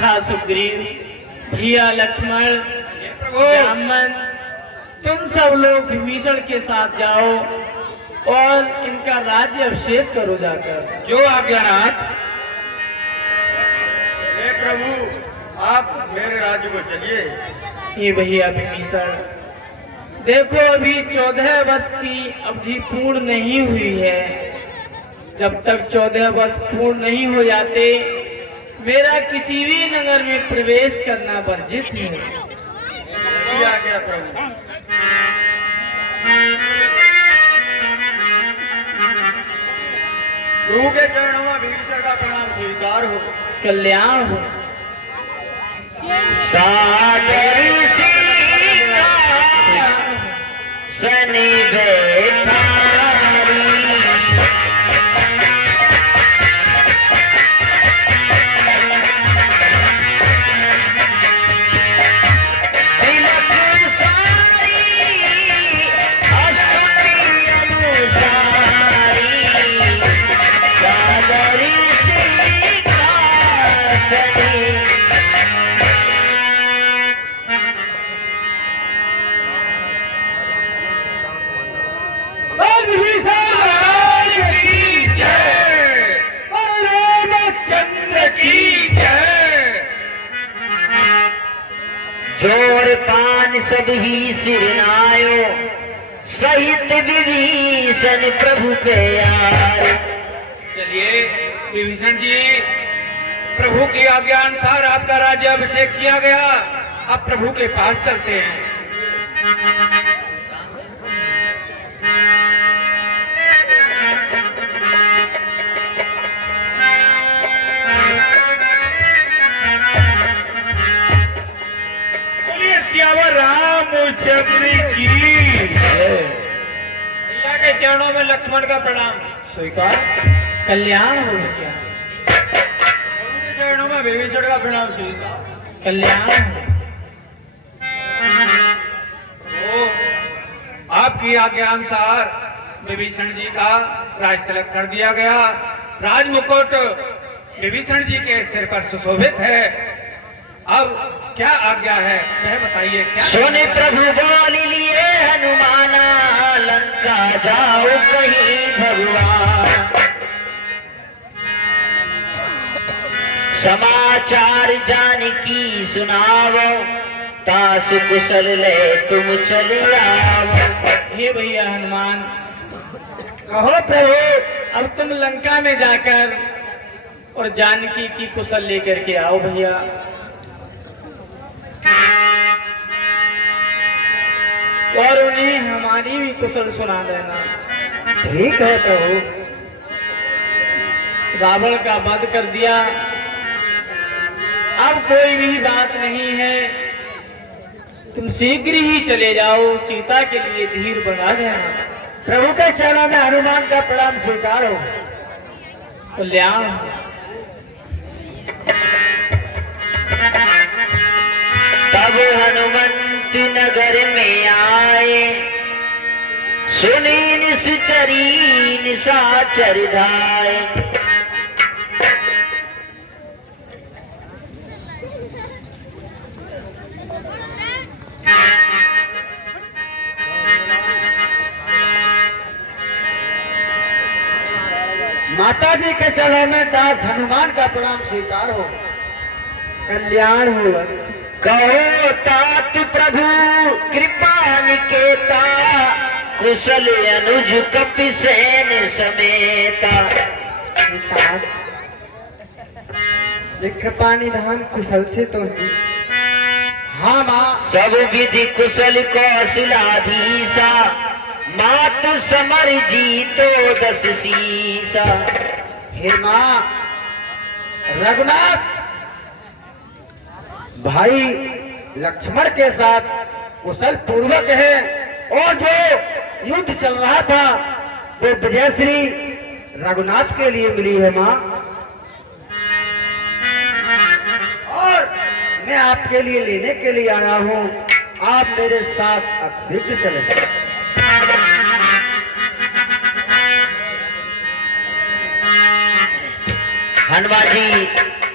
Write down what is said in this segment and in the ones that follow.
माथा सुग्रीव, भैया लक्ष्मण, ब्राह्मण, तुम सब लोग विभीषण के साथ जाओ और इनका राज्य अभिषेक करो जाकर। जो आज्ञानाथ। हे प्रभु, आप मेरे राज्य को चलिए। ये भैया विभीषण, देखो अभी 14 वर्ष की अवधि पूर्ण नहीं हुई है। जब तक 14 वर्ष पूर्ण नहीं हो जाते, मेरा किसी भी नगर में प्रवेश करना वर्जित है। आ गया प्रभु। प्रभु के चरणों में विभीषण का प्रणाम स्वीकार हो। कल्याण हो। सागर सनी जोर पान सब ही सिरनायो, सहित विभीषण प्रभु पे यार। चलिए विभीषण जी, प्रभु की आज्ञा अनुसार आपका राज्य अभिषेक किया गया। अब प्रभु के पास चलते हैं। रामचंद्र की भैया के चरणों में लक्ष्मण का प्रणाम स्वीकार। कल्याण हो क्या? प्रभु के चरणों में विभीषण का प्रणाम स्वीकार। कल्याण हो। आपकी आज्ञा अनुसार विभीषण जी का राज तिलक कर दिया गया। राजमुकुट विभीषण जी के सिर पर सुशोभित है। अब क्या आज्ञा है वह बताइए। क्या सुने प्रभु बोल लिए हनुमाना, लंका जाओ कहीं भगवान। समाचार जानकी सुनावो, तासु कुशल ले तुम चले आओ। हे भैया हनुमान, कहो प्रभु, अब तुम लंका में जाकर और जानकी की कुशल लेकर के आओ भैया। और उन्हें हमारी भी कुशल सुना देना। ठीक है प्रभु। रावण का वध कर दिया, अब कोई भी बात नहीं है। तुम शीघ्र ही चले जाओ, सीता के लिए धीर बढ़ा देना। प्रभु के चरणों में हनुमान का प्रणाम स्वीकार हो। कल्याण। तब हनुमंत नगर में आए, सुनी निश्चरी निशाचर धाये। माता जी के चरणों में दास हनुमान का प्रणाम स्वीकार हो। कल्याण हो। कहो तात प्रभु कृपा निकेता, कुशल अनुज कपिसेन समेता। कृपा निधान कुशल से तो नहीं। हाँ माँ। सब विधि कुशल कौशलाधीशा, मात समर जीतो 10 शीसा। हे माँ, रघुनाथ भाई लक्ष्मण के साथ कुशल पूर्वक है, और जो युद्ध चल रहा था वो विजयश्री रघुनाथ के लिए मिली है माँ। और मैं आपके लिए लेने के लिए आया हूँ, आप मेरे साथ अक्षिप्त चले। हनुमान जी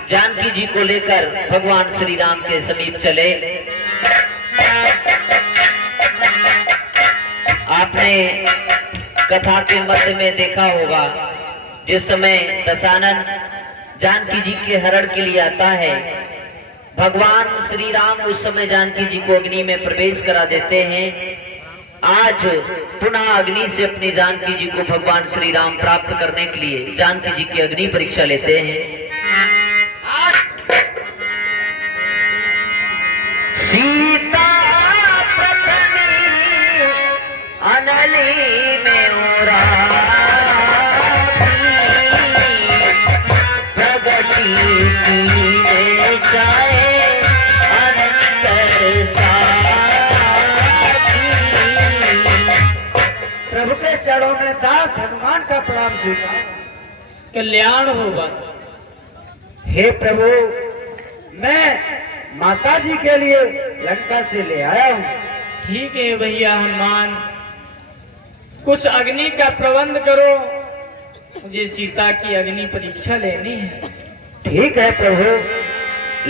जानकी जी को लेकर भगवान श्री राम के समीप चले। आपने कथा के मध्य में देखा होगा, जिस समय दशानन जानकी जी के हरण के लिए आता है, भगवान श्री राम उस समय जानकी जी को अग्नि में प्रवेश करा देते हैं। आज पुनः अग्नि से अपनी जानकी जी को भगवान श्री राम प्राप्त करने के लिए जानकी जी की अग्नि परीक्षा लेते हैं। सीता प्रथमी अनली में उरा प्रगति कीने जाए प्रभु के चरणों में दास हनुमान का प्रणाम स्वीकार। कल्याण हो बस। हे प्रभु, मैं माता जी के लिए लंका से ले आया हूँ। ठीक है भैया हनुमान, कुछ अग्नि का प्रबंध करो, मुझे सीता की अग्नि परीक्षा लेनी है। ठीक है प्रभु।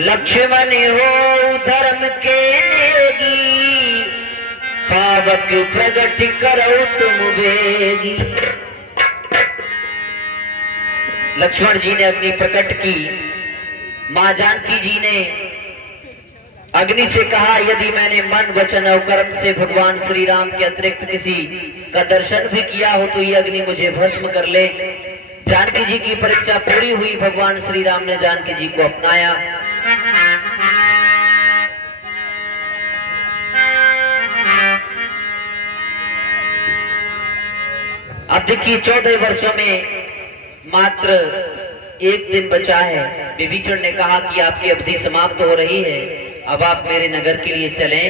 लक्ष्मण हो धर्म के नेगी, पावक प्रगट करो तुम वेगी। लक्ष्मण जी ने अग्नि प्रकट की। मां जानकी जी ने अग्नि से कहा, यदि मैंने मन वचन और कर्म से भगवान श्री राम के अतिरिक्त किसी का दर्शन भी किया हो तो ये अग्नि मुझे भस्म कर ले। जानकी जी की परीक्षा पूरी हुई। भगवान श्री राम ने जानकी जी को अपनाया। अब देखिए 14 वर्षों में मात्र एक दिन बचा है। विभीषण ने कहा कि आपकी अवधि समाप्त हो रही है, अब आप मेरे नगर के लिए चलें।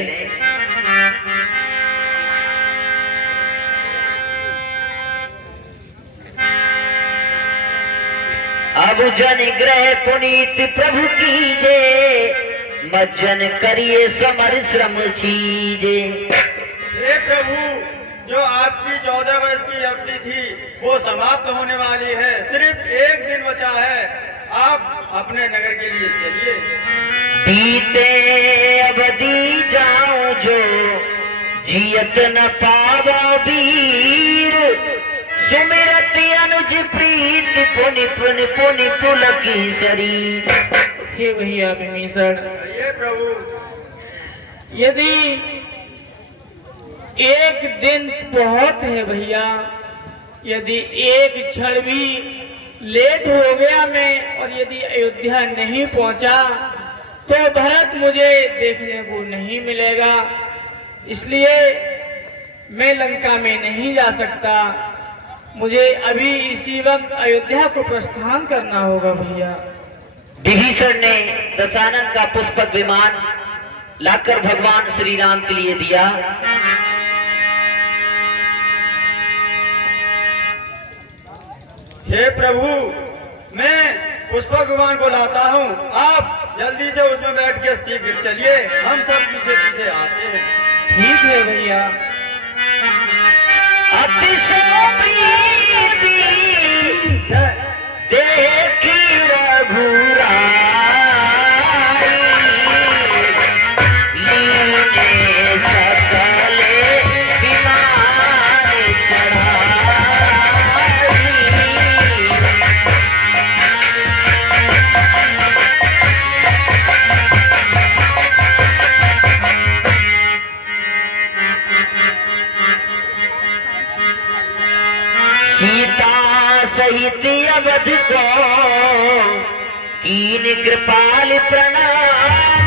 अब जन ग्रह पुनीत प्रभु कीजे, मज्जन करिए समर श्रम छीजे। हे प्रभु, जो आपकी 14 वर्ष की अवधि थी वो समाप्त होने वाली है। सिर्फ एक दिन बचा है, आप अपने नगर के लिए चलिए। बीते अवधि जाओ जो, जियत न पावा वीर। सुमिरत अनुज प्रीत, पुनि पुनि पुनि पुलकी शरीर। हे भैया विभीषण, ये प्रभु, यदि एक दिन बहुत है भैया, यदि एक क्षण भी लेट हो गया मैं और यदि अयोध्या नहीं पहुंचा तो भरत मुझे देखने को नहीं मिलेगा, इसलिए मैं लंका में नहीं जा सकता। मुझे अभी इसी वक्त अयोध्या को प्रस्थान करना होगा भैया। विभीषण ने दशानन का पुष्पक विमान लाकर भगवान श्री राम के लिए दिया। हे प्रभु, मैं पुष्पक विमान को लाता हूँ, आप जल्दी से उसमें बैठ के शीघ्र चलिए, हम सब पीछे पीछे आते हैं। ठीक है भैया। देखी रघुराई, लीने सकल विमान चढ़ाई। सीता सहित अवध को कीन कृपाल प्रणाम।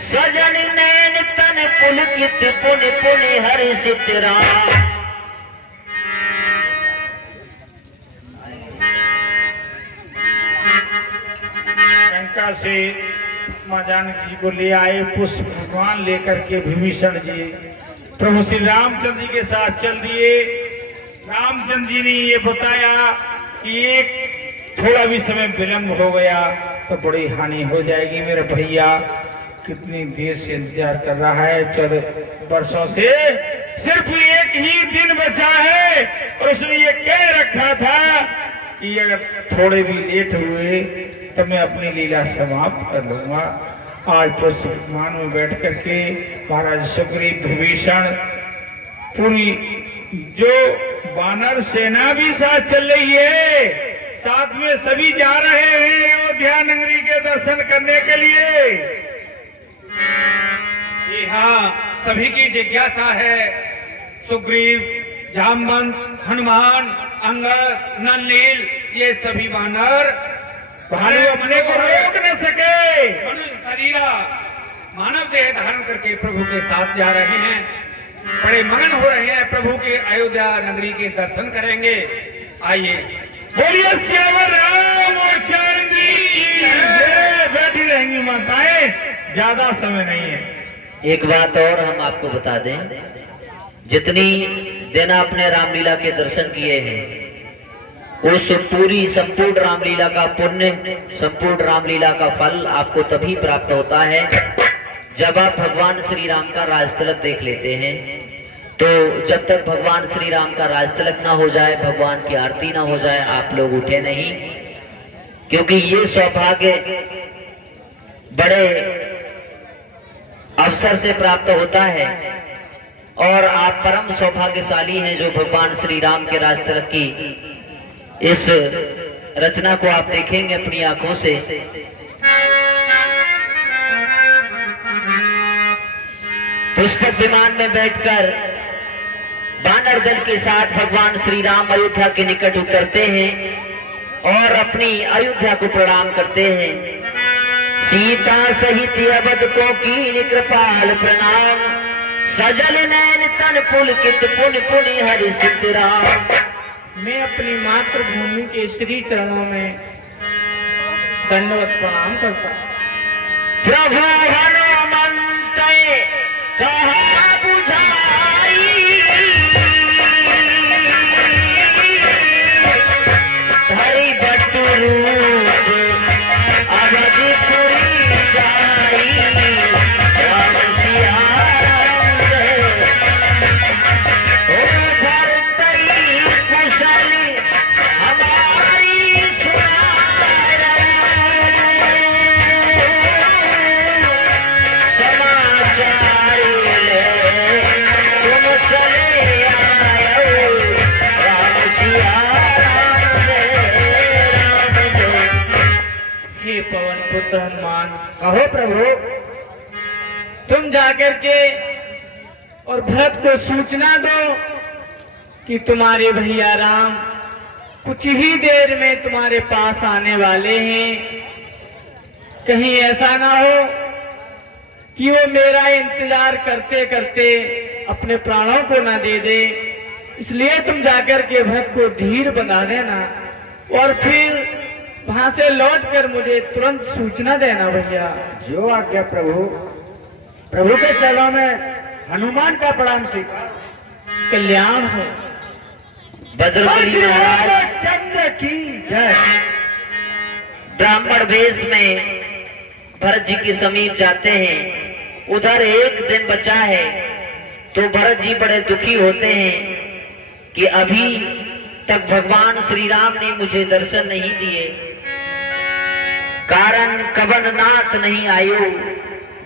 सजन नैन तन पुलकित, पुनि पुनि हर्षित राम। लंका से मां जानकी जी को ले आए पुष्प भगवान लेकर के विभीषण जी प्रभु श्री रामचंद्र जी के साथ चल दिए। रामचंद्र जी ने ये बताया कि एक थोड़ा भी समय विलंब हो गया तो बड़ी हानि हो जाएगी। मेरे भैया कितनी देर से इंतजार कर रहा है, 14 वर्षों से सिर्फ एक ही दिन बचा है और उसने ये कह रखा था कि अगर थोड़े भी लेट हुए तो मैं अपनी लीला समाप्त कर लूंगा। आज तो विमान में बैठ करके महाराज सुग्रीव विभीषण पूरी जो वानर सेना भी साथ चल रही है, साथ में सभी जा रहे हैं अयोध्या नगरी के दर्शन करने के लिए। जी हाँ, सभी की जिज्ञासा है। सुग्रीव, जामवंत, हनुमान, अंगद, नंदनील, ये सभी वानर भालू अपने को रोक न सके, मनुष्य शरीरा मानव देह धारण करके प्रभु के साथ जा रहे हैं। बड़े मगन हो रहे हैं, प्रभु के अयोध्या नगरी के दर्शन करेंगे। आइए, बोलिए श्यावर रामचंद्र की जय। बैठी रहेंगी माताएं, ज्यादा समय नहीं है। एक बात और हम आपको बता दें, जितनी दिन आपने रामलीला के दर्शन किए हैं, उस पूरी संपूर्ण रामलीला का पुण्य, संपूर्ण रामलीला का फल आपको तभी प्राप्त होता है जब आप भगवान श्री राम का राजतिलक देख लेते हैं। तो जब तक भगवान श्री राम का राजतिलक ना हो जाए, भगवान की आरती ना हो जाए, आप लोग उठे नहीं, क्योंकि ये सौभाग्य बड़े अवसर से प्राप्त होता है और आप परम सौभाग्यशाली हैं जो भगवान श्री राम के राजतिलक की इस रचना को आप देखेंगे अपनी आंखों से। पुष्पक विमान में बैठकर वानर दल के साथ भगवान श्री राम अयोध्या के निकट उतरते हैं और अपनी अयोध्या को प्रणाम करते हैं। सीता सहित अवध को कीन कृपाल प्रणाम, सजल नैन तन पुलकित पुन पुनि हरि सिद्ध राम। मैं अपनी मातृभूमि के श्री चरणों में दंडवत प्रणाम करता हूँ। प्रभु हनुमंत कहा बुझाई, हरि बटु रूप अवधपुरी जाई, राम सिया राम जय। ओ भरतई कुशल हमारी सुनाई, समाचार ले तुम चले आयो, राम सिया राम जय, राम जय। हे पवन पुत्र हनुमान, कहो प्रभु। तुम जाकर के और भरत को सूचना दो कि तुम्हारे भैया राम कुछ ही देर में तुम्हारे पास आने वाले हैं। कहीं ऐसा ना हो कि वो मेरा इंतजार करते करते अपने प्राणों को ना दे दे। इसलिए तुम जाकर के भरत को धीर बना देना और फिर वहां से लौटकर मुझे तुरंत सूचना देना भैया। जो आज्ञा प्रभु। प्रभु के चरणों में हनुमान का प्रणाम स्वीकार। कल्याण हो। बजरंगबली महाराज चंद्र की जय। ब्राह्मण वेश में भरत जी के समीप जाते हैं। उधर एक दिन बचा है तो भरत जी बड़े दुखी होते हैं कि अभी तक भगवान श्री राम ने मुझे दर्शन नहीं दिए। कारण कवन नाथ नहीं आयो,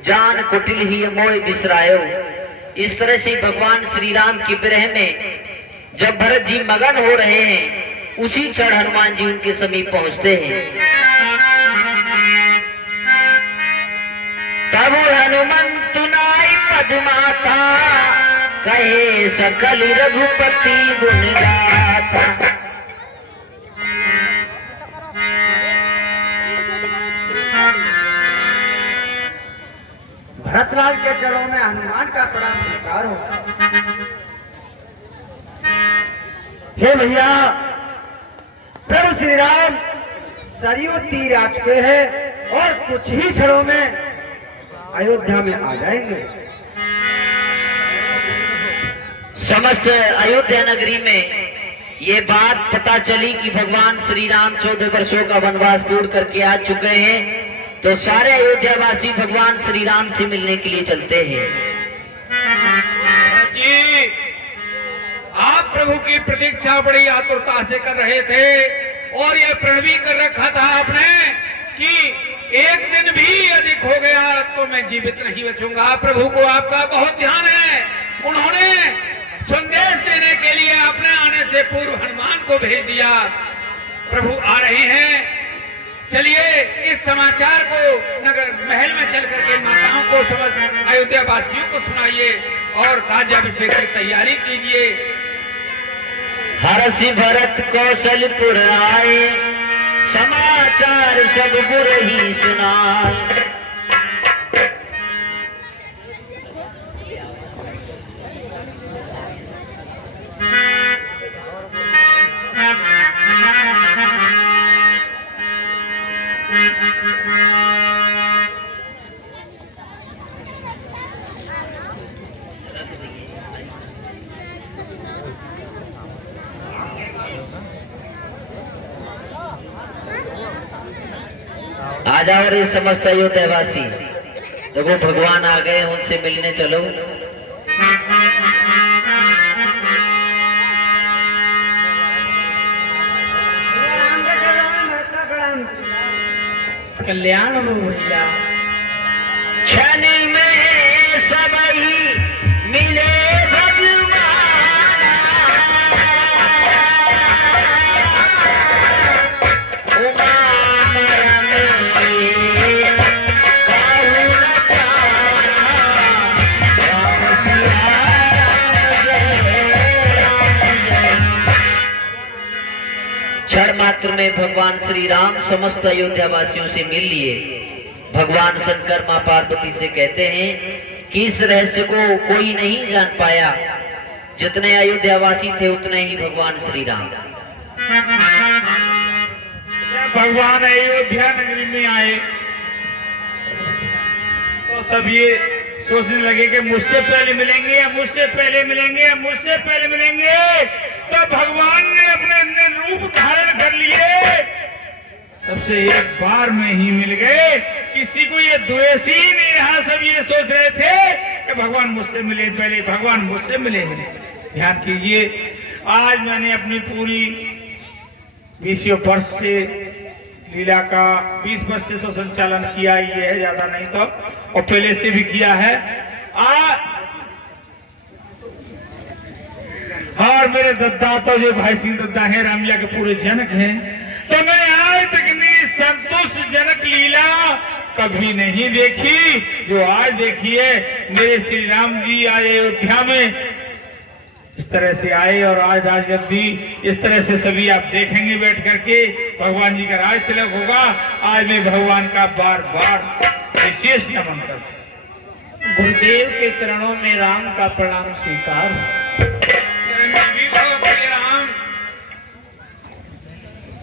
जान कुटिल ही मोय बिसरायो। इस तरह से भगवान श्री राम की विरह में जब भरत जी मगन हो रहे हैं, उसी क्षण हनुमान जी उनके समीप पहुंचते हैं। तब हनुमंत नाई पद्माता, कहे सकल रघुपति गुण गाथा। भरतलाल के चरणों में हनुमान का प्रणाम स्वीकार हो। हे भैया, प्रभु श्री राम सरयू तीर आ चुके हैं और कुछ ही क्षणों में अयोध्या में आ जाएंगे। समस्त अयोध्या नगरी में ये बात पता चली कि भगवान श्री राम 14 वर्षों का वनवास पूर्ण करके आ चुके हैं, तो सारे अयोध्यावासी भगवान श्री राम से मिलने के लिए चलते हैं। जी, आप प्रभु की प्रतीक्षा बड़ी आतुरता से कर रहे थे। और ये प्रण भी कर रखा था आपने कि एक दिन भी अधिक हो गया तो मैं जीवित नहीं बचूंगा। प्रभु को आपका बहुत ध्यान है। उन्होंने संदेश देने के लिए अपने आने से पूर्व हनुमान को भेज दिया। प्रभु आ रहे हैं। चलिए इस समाचार को नगर महल में चल करके माताओं को, समस्त अयोध्या वासियों को सुनाइए और राज्याभिषेक की तैयारी कीजिए। हर्षि भरत कौशलपुर आए, समाचार सब गुर ही सुनाए। आ जाओ रे समस्त अयोध्यावासी, देखो भगवान आ गए, उनसे मिलने चलो। कल्याण हो भैया। क्षण में सबई मिले क्षण मात्र में भगवान श्री राम समस्त अयोध्या वासियों से मिल लिए। भगवान शंकर मां पार्वती से कहते हैं कि इस रहस्य को कोई नहीं जान पाया, जितने अयोध्या वासी थे उतने ही भगवान श्री राम। भगवान अयोध्या नगरी में आए तो सब ये सोचने लगे कि मुझसे पहले मिलेंगे या मुझसे पहले मिलेंगे या मुझसे पहले मिलेंगे। तो भगवान ने अपने रूप धारण कर लिए, सबसे एक बार में ही मिल गए। किसी को ये द्वेष ही नहीं रहा। सब ये सोच रहे थे कि भगवान मुझसे मिले पहले, भगवान मुझसे मिले। ध्यान कीजिए, आज मैंने अपनी पूरी 20 वर्ष से लीला का 20 वर्ष से तो संचालन किया ही है, ज्यादा नहीं तो, और पहले से भी किया है। और मेरे दद्दा तो जो भाई सिंह दद्दा है, रामिया के पूरे जनक हैं, तो मैंने आज तक नहीं संतोषजनक लीला कभी नहीं देखी जो आज देखी है। मेरे श्री राम जी आए अयोध्या में, इस तरह से आए, और आज जब भी इस तरह से सभी आप देखेंगे बैठ करके, भगवान जी का राज तिलक होगा। आज मैं भगवान का बार बार विशेष नमन करता। गुरुदेव के चरणों में राम का प्रणाम स्वीकार।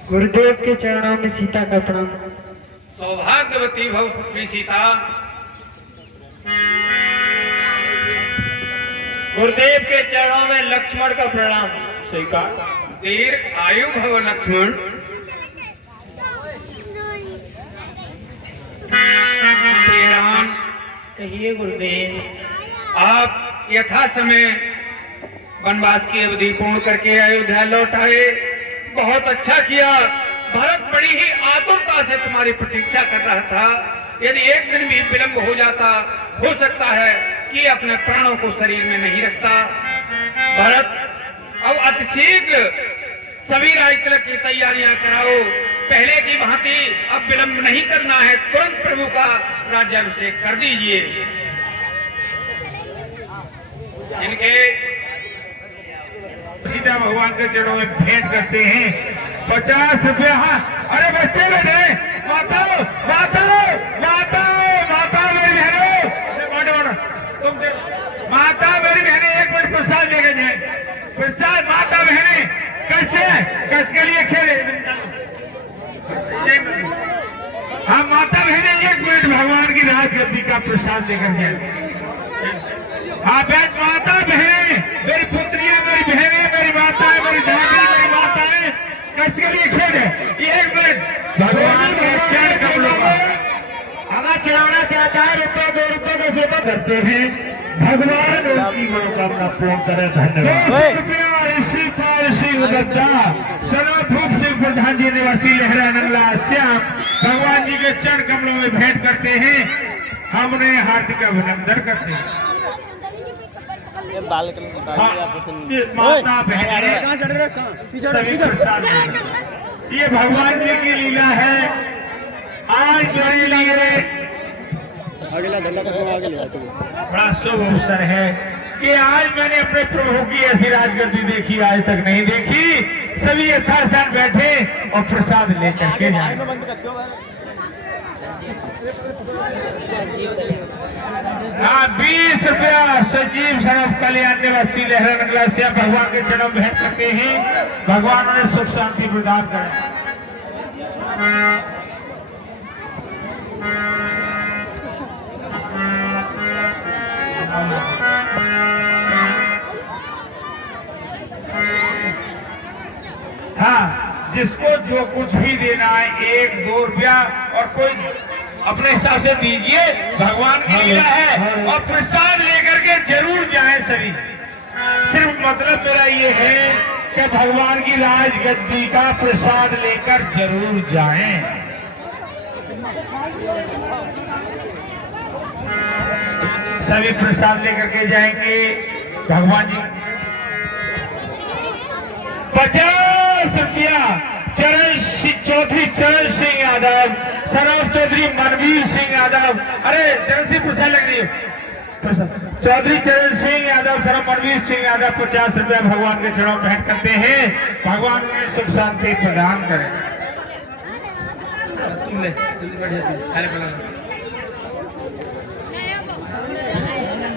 गुरुदेव के चरणों में सीता का प्रणाम। सौभाग्यवती भव पुत्री सीता। गुरुदेव के चरणों में लक्ष्मण का प्रणाम स्वीकार। दीर्घ आयु भव लक्ष्मण। श्री राम। कहिए गुरुदेव। आप यथा समय वनवास की अवधि पूर्ण करके अयोध्या लौट आए, बहुत अच्छा किया। भरत बड़ी ही आतुरता से तुम्हारी प्रतीक्षा कर रहा था। यदि एक दिन भी विलंब हो जाता, हो सकता है कि अपने प्राणों को शरीर में नहीं रखता। भरत अब अतिशीघ्र सभी राजतिलक की तैयारियां कराओ। पहले की भांति अब विलंब नहीं करना है, तुरंत प्रभु का राज्याभिषेक कर दीजिए। इनके सीता भगवान के चरणों में भेंट करते हैं 50 रुपया। अरे बच्चे बेटे, माता माता माता माता मेरी बहनों, तुम माता मेरी बहने 1 मिनट प्रसाद लेके जाए। प्रसाद माता बहने कैसे कस के लिए खेले। हाँ माता बहने 1 मिनट भगवान की राजगद्दी का प्रसाद लेकर जाए। हाँ बैठ माता बहने, मेरी पुत्रियां, मेरी बहनें, मेरी माताएं, मेरी दादी, मेरी माताएं कष्ट के लिए खेले। 1 मिनट भगवान के चरण कमलों पर अगर चढ़ाना चाहता है ₹1, 2 रुपए, 10 रुपए करते हैं। भगवान उनकी मनोकामना पूर्ण करे। धन्यवाद। ऋषि का ऋषि सनोभूप सिंह प्रधान जी निवासी लहरा नंगला श्याम भगवान जी के चरण कमलों में भेंट करते हैं। हम उन्हें हार्दिक अभिनंदन करते हैं। माता बहनें सभी प्रसाद ये भगवान जी की लीला है। आज मेरे लिए बड़ा शुभ अवसर है कि आज मैंने अपने प्रभु की ऐसी राजगद्दी देखी, आज तक नहीं देखी। सभी यथास्थान बैठे और प्रसाद लेकर के जाए। हाँ, 20 रुपया सजीव सनफ कल्याण निवासी लहरा नंगला से भगवान के चरण भेंट करते हैं। भगवान उन्हें सुख शांति प्रदान करें। हाँ, जिसको जो कुछ भी देना है 1-2 रुपया और कोई अपने हिसाब से दीजिए। भगवान की लीला है और प्रसाद लेकर के जरूर जाएं सभी। सिर्फ मतलब मेरा ये है कि भगवान की राजगद्दी का प्रसाद लेकर जरूर जाएं। सभी प्रसाद लेकर के जाएंगे। भगवान जी 50 रुपया चौधरी चरण सिंह यादव, सनौर चौधरी मनवीर सिंह यादव। अरे चरण सिंह प्रसाद लग रही है। चौधरी चरण सिंह यादव, सनौर मनवीर सिंह यादव 50 रुपया भगवान के चरणों में भेंट करते हैं। भगवान उन्हें सुख शांति प्रदान करें।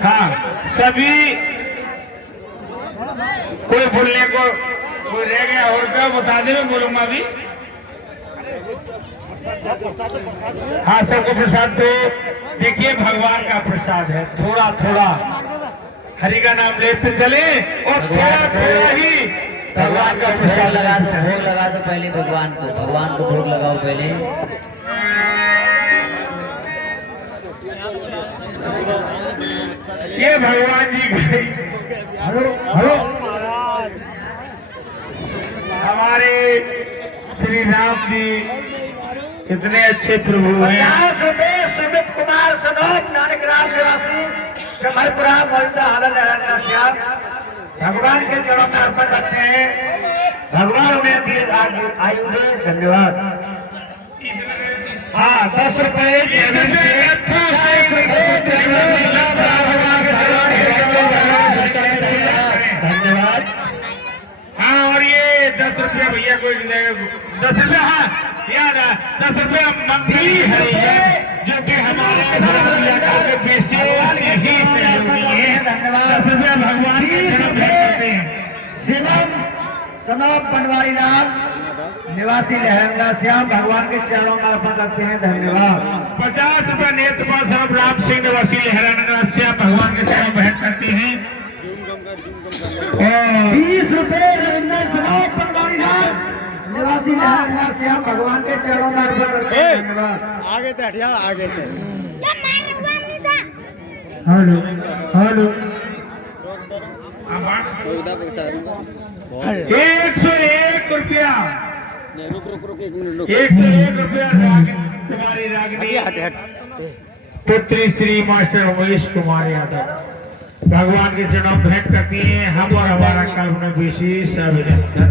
हाँ, सभी कोई बोलने को कोई रह गया और क्या बता दे, मैं बोलूंगा अभी। हाँ, सबको प्रसाद दो। देखिए भगवान का प्रसाद है, थोड़ा थोड़ा हरि का नाम लेते चले और थोड़ा थोड़ा ही भगवान का प्रसाद लगा दो। भोग लगा दो पहले भगवान को भोग लगाओ पहले। ये भगवान जी हेलो हमारे श्री राम जी कितने अच्छे प्रभु हैं। सुमित कुमार सनोप नानक राम निवासी चमरपुरा मौजूदा हालत श्याम भगवान के चरणों में अर्पण करते हैं। भगवान उन्हें दीर्घ आयु दे। धन्यवाद। हाँ, 10 रुपए धन्यवाद। हाँ, और ये 10 रुपया भैया कोई 10 रुपया, हाँ याद है, 10 रुपया मंत्री है जो कि हमारे विशेष यही सहयोगी है। 10 रुपया भगवान के चरण भेंट करते हैं। शिवम सनोप बनवारी लाल निवासी लहंगा श्याम भगवान के चरणों में अर्पण करते हैं। धन्यवाद। 50 रुपया नेत्रपाल सरब राम सिंह निवासी लहरा नंगला श्याम भगवान के चरणों में भेंट करते हैं। 20 रुपए रविंद्र सनोप बनवारी लाल निवासी लहंगा श्याम भगवान के चरणों में अर्पण करते हैं। धन्यवाद। आगे से हटिया, आगे से। हेलो हेलो 101 रुपया। 101 रुपया तुम्हारी रागिनी पुत्री श्री मास्टर उमेश कुमार यादव भगवान के चरणों में भेंट करती हैं। हम और हमारा कल उन्हें विशेष अभिनंदन।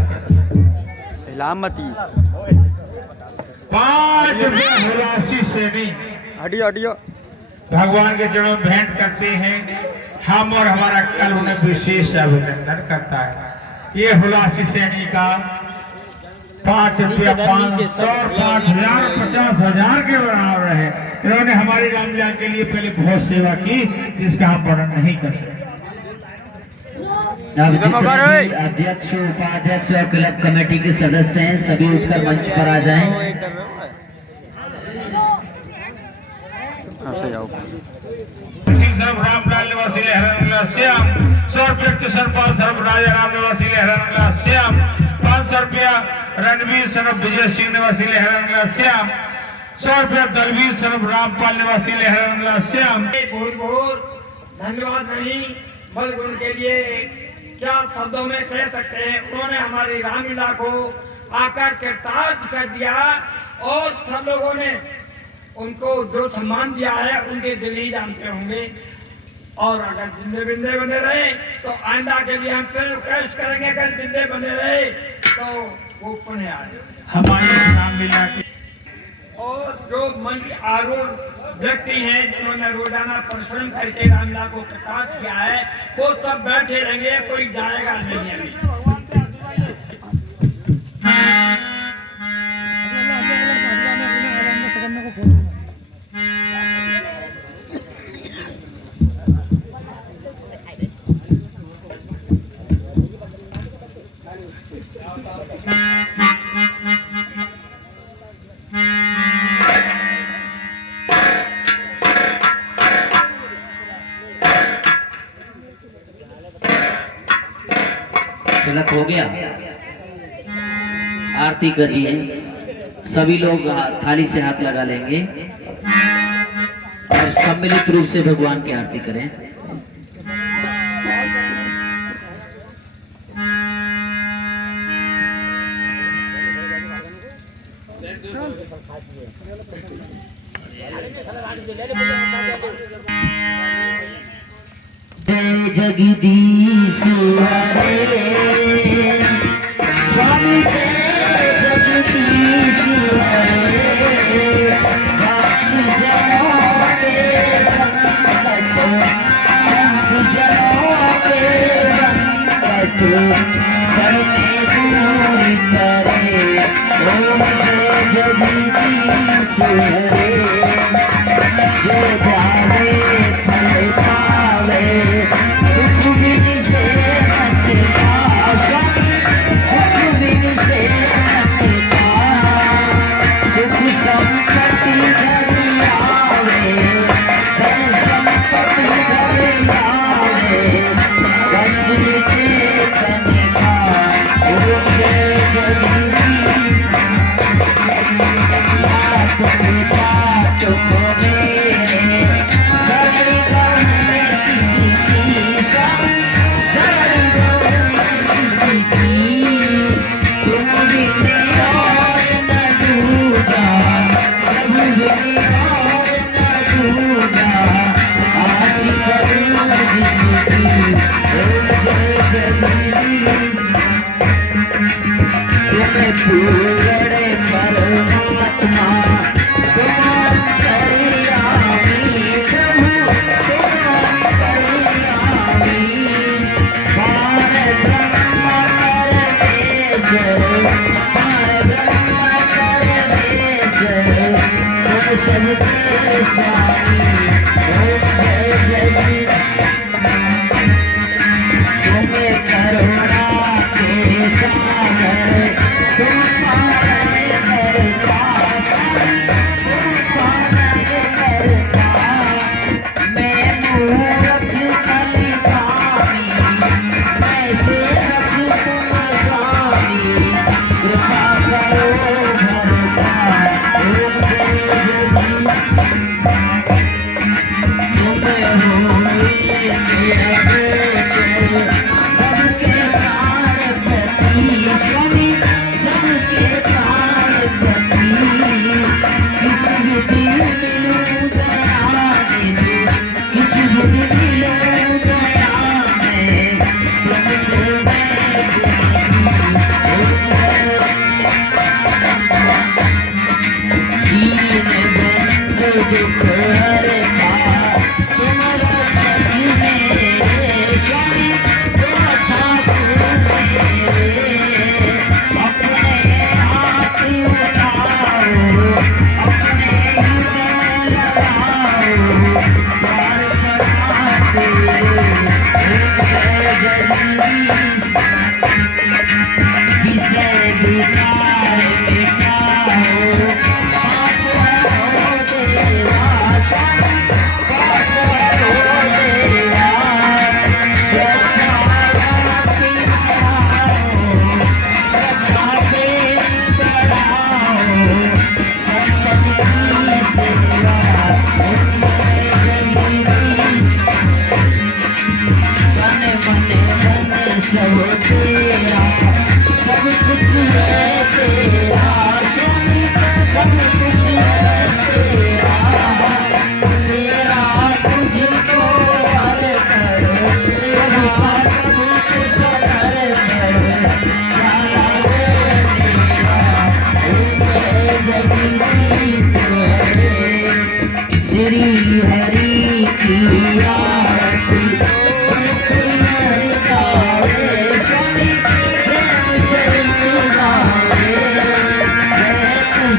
5 रुपया हुलासी सैनी भगवान के चरणों में भेंट करते हैं। हम और हमारा कल उन्हें विशेष अभिनंदन करता है। ये हुलासी सैनी का 5 रुपया 500 5,000 50,000 के बराबर है। इन्होंने हमारे रामजान के लिए पहले बहुत सेवा की जिसका हम वर्णन नहीं कर सकते। अध्यक्ष, उपाध्यक्ष और क्लब कमेटी के सदस्य हैं, सभी उठकर मंच पर आ जाएं। रामलाल निवासी लहरा श्याम 100 रुपया किशनपाल सरब राजा राम निवासी लहरा श्याम 500 रुपया रणवीर सरब विजय सिंह निवासी लहरा श्याम 100 रुपया दलवीर सरब रामपाल निवासी लहरा श्याम। बहुत बहुत धन्यवाद नहीं बल्कि उनके लिए क्या शब्दों में कह सकते हैं। उन्होंने हमारी रामलीला को आकर कृतार्थ कर दिया और सब लोगों ने उनको जो सम्मान दिया है उनके दिल ही जानते होंगे। और अगर जिंदे बिंदे बने रहे तो आइंदा के लिए हम फिर रिक्वेस्ट करेंगे, अगर जिंदे बने रहे तो वो पुण्य आए हमारे नाम मिला के। और जो मंच आरूढ़ व्यक्ति हैं जिन्होंने रोजाना परिश्रम करके रामलीला को कृतार्थ किया है, वो सब बैठे रहेंगे, कोई जाएगा नहीं है अभी। तिलक हो गया, आरती करिए, सभी लोग थाली से हाथ लगा लेंगे और सम्मिलित रूप से भगवान की आरती करें। जय जगदीश हरे स्वामी, जय जगदीश हरे भक्ति जनों के संकट, संत जनों के संकट सर में दूर करे। ओम जय जगदीश हरे, जो जावे फल पावे, कुछ बिन से मन का स्वामी, कुछ बिन से मन का सुख संपत्ति धरि आवे, धन संपत्ति धरि आवे, वस्त्र के कनिका। ओम जय जगदीश, लाख पिता चुप मेरे, शरण गम में किसी की स्वामी, शरण गम में किसी की, तुम बिन और न दूजा, प्रभु बिन और न दूजा, आस करूं जिसकी। ओम जय जगदीश, तुम्हें पूर्ण परमात्मा, तुम अंतर्यामी प्रभु, तुम अंतर्यामी, पार ब्रह्म परमेश्वर, पार ब्रह्म परमेश्वर, तुम सबके स्वामी। ओम जय जगदीश, तुम्हें करुणा के सागर, तुम पालन करता स्वामी, तुम पालन करता। मैं मूर्ख कलिकामी, मैं सेवक तुम स्वामी, कृपा करो भरता। ओम जय जगदीश,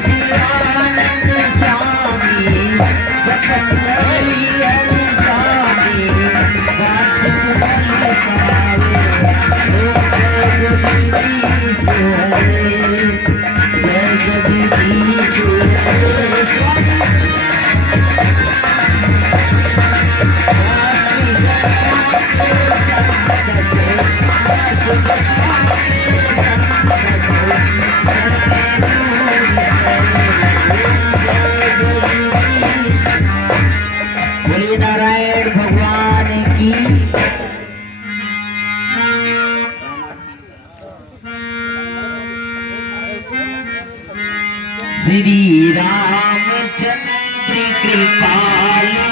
शिवानंद स्वामी जपन हरि हरि स्वामी वाचन बल पावे जगदीश हरे जगदीश हरे स्वामी बोलिए नारायण भगवान की। श्री रामचंद्र कृपालु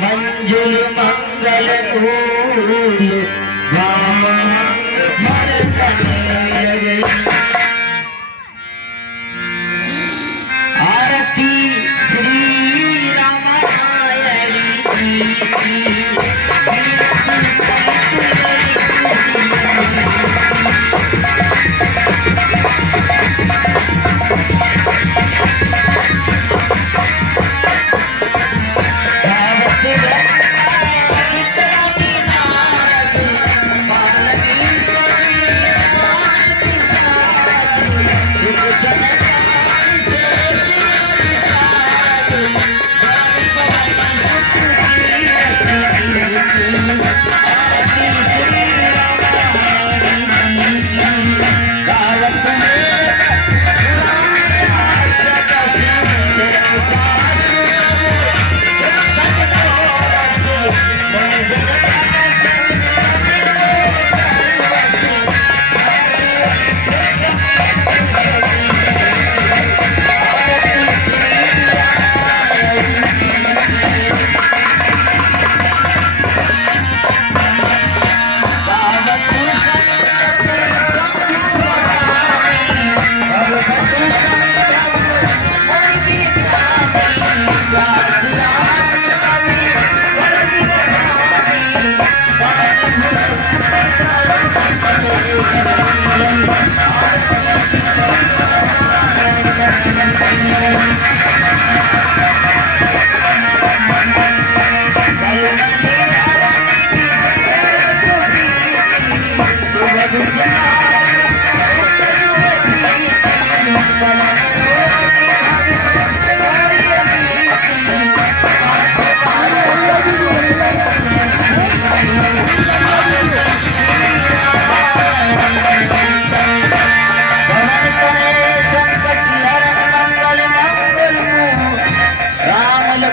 मंजुल मंगल फूल राम आरती श्री रामायणी की।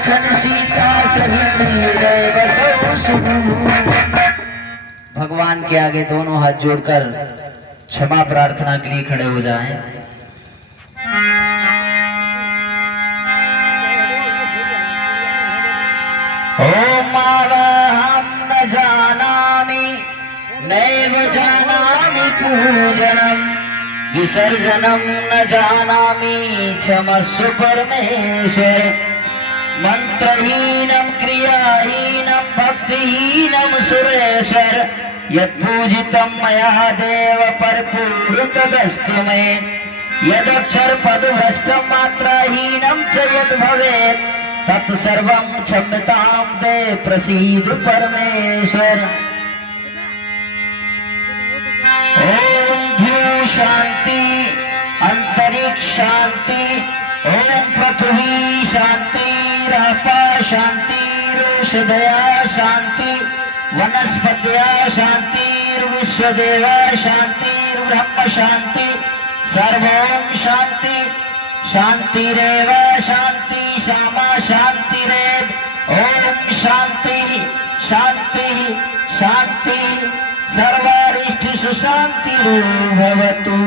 लखन सीता सहित हृदय बसहु सुख। भगवान के आगे दोनों हाथ जोड़कर क्षमा प्रार्थना के लिए खड़े हो जाएं। ओम मावाहं न जानामि नैव जानामि पूजनम् विसर्जनं न जानामि क्षमस्व परमेश्वर। मंत्रहीनं क्रियाहीनं भक्तिहीनं सुरेश्वर यत्पूजितं मया देव परिपूर्ण तदस्तु मे। यदक्षर पदभ्रष्टं मात्राहीनं च यद् भवेत् तत्सर्वं क्षम्यतां ते प्रसीद परमेश्वर। ओम भू शांति अंतरिक्ष शांति ओम पृथ्वी शांति रापा शांति रोषधया शांति वनस्पत्या शांति विश्वदेवा शांति ब्रह्म शांति सर्वोम शांति शांतिरेव शांति श्यामा शांतिरेव। ओम शांति शांति शांति सर्वारिष्टिषु शांतिर्भवतु।